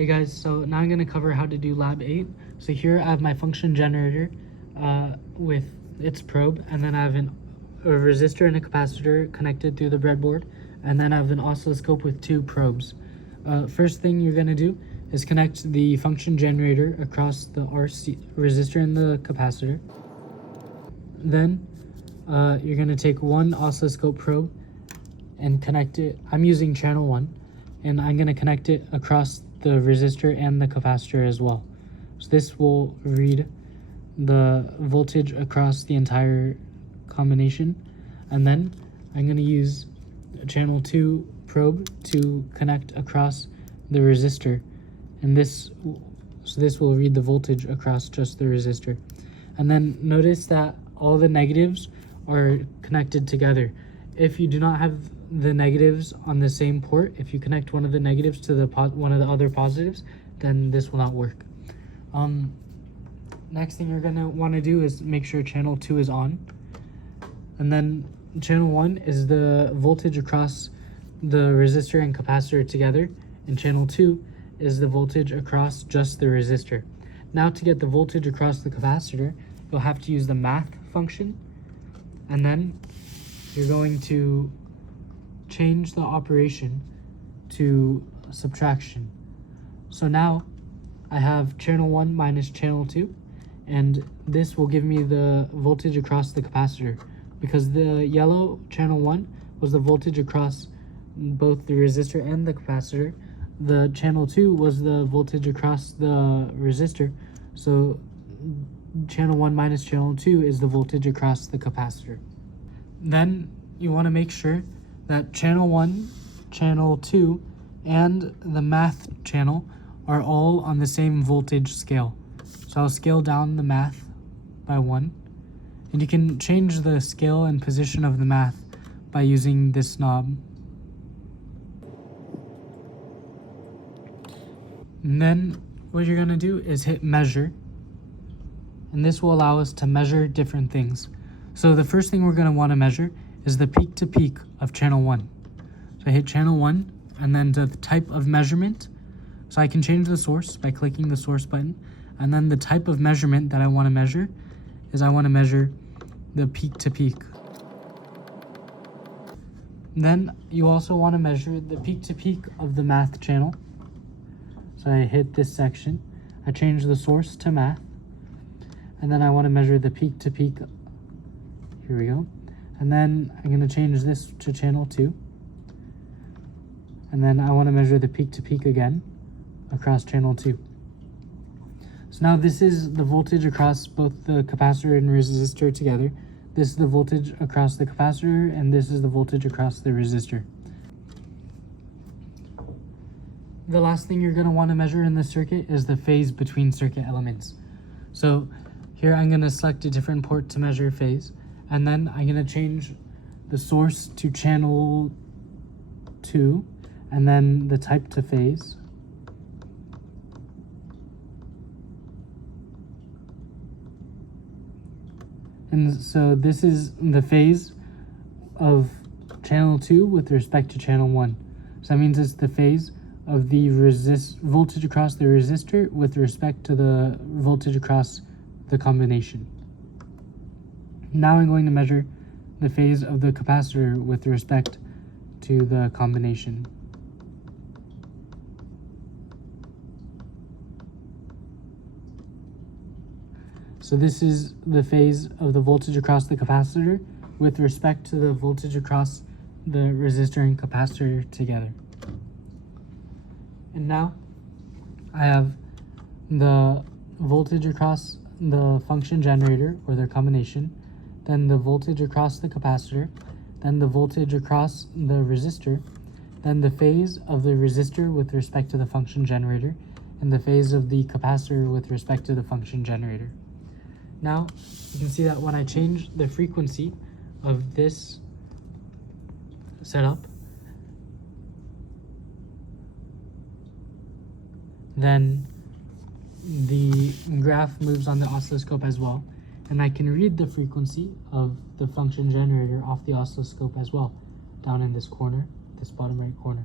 Hey guys, so now I'm going to cover how to do lab 8. So here I have my function generator with its probe, and then I have a resistor and a capacitor connected through the breadboard, and then I have an oscilloscope with 2 probes. First thing you're going to do is connect the function generator across the RC resistor and the capacitor. Then you're going to take one oscilloscope probe and connect it. I'm using channel 1, and I'm going to connect it across the resistor and the capacitor as well. So this will read the voltage across the entire combination, and then I'm going to use a channel 2 probe to connect across the resistor, and this will read the voltage across just the resistor. And then notice that all the negatives are connected together. If you do not have the negatives on the same port, if you connect one of the negatives to the one of the other positives, then this will not work. Next thing you're gonna want to do is make sure channel 2 is on, and then channel 1 is the voltage across the resistor and capacitor together, and channel 2 is the voltage across just the resistor. Now to get the voltage across the capacitor, you'll have to use the math function, and then you're going to change the operation to subtraction. So now I have channel 1 minus channel 2, and this will give me the voltage across the capacitor, because the yellow channel 1 was the voltage across both the resistor and the capacitor. The channel 2 was the voltage across the resistor, so channel 1 minus channel 2 is the voltage across the capacitor. Then you want to make sure that channel 1, channel 2, and the math channel are all on the same voltage scale. So I'll scale down the math by 1, and you can change the scale and position of the math by using this knob. And then what you're going to do is hit measure, and this will allow us to measure different things. So the first thing we're going to want to measure is the peak to peak of channel 1. So I hit channel 1, and then to the type of measurement. So I can change the source by clicking the source button, and then the type of measurement that I want to measure is I want to measure the peak to peak. Then you also want to measure the peak to peak of the math channel. So I hit this section, I change the source to math, and then I want to measure the peak to peak. Here we go. And then I'm going to change this to channel 2. And then I want to measure the peak to peak again across channel 2. So now this is the voltage across both the capacitor and resistor together. This is the voltage across the capacitor, and this is the voltage across the resistor. The last thing you're going to want to measure in this circuit is the phase between circuit elements. So here I'm going to select a different port to measure phase, and then I'm going to change the source to channel 2, and then the type to phase. And so this is the phase of channel 2 with respect to channel 1. So that means it's the phase of the voltage across the resistor with respect to the voltage across the combination. Now I'm going to measure the phase of the capacitor with respect to the combination. So this is the phase of the voltage across the capacitor with respect to the voltage across the resistor and capacitor together. And now I have the voltage across the function generator or their combination, then the voltage across the capacitor, then the voltage across the resistor, then the phase of the resistor with respect to the function generator, and the phase of the capacitor with respect to the function generator. Now you can see that when I change the frequency of this setup, then the graph moves on the oscilloscope as well, and I can read the frequency of the function generator off the oscilloscope as well, down in this corner, this bottom right corner.